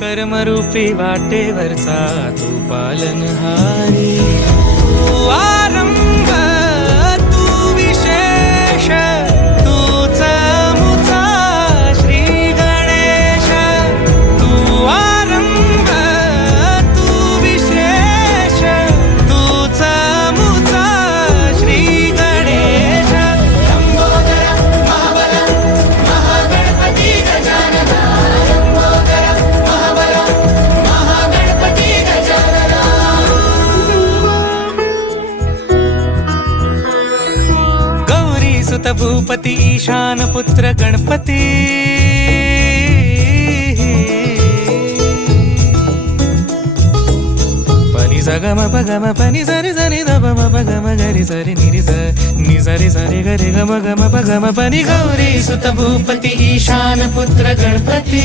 कर्मरूपी वाटेवरचा तू पालनहारी, तू आरंभ तू विशेष, तूच मुचा श्री गणेश, तू आरंभ तू विशेष, तूच मुचा श्री गणेश. लंबोदर महाबल महागणपती गजानना, लंबोदर महाबल महागणपती गजानना. गौरी सुत भूपती ईशान पुत्र गणपती, पनी सगम पगम पनी सरी सरी दम पगम गरी सरी निरी नि सरी सरी गरी गम गम पगम पनी. गौरी सुत भूपती ईशान पुत्र गणपती,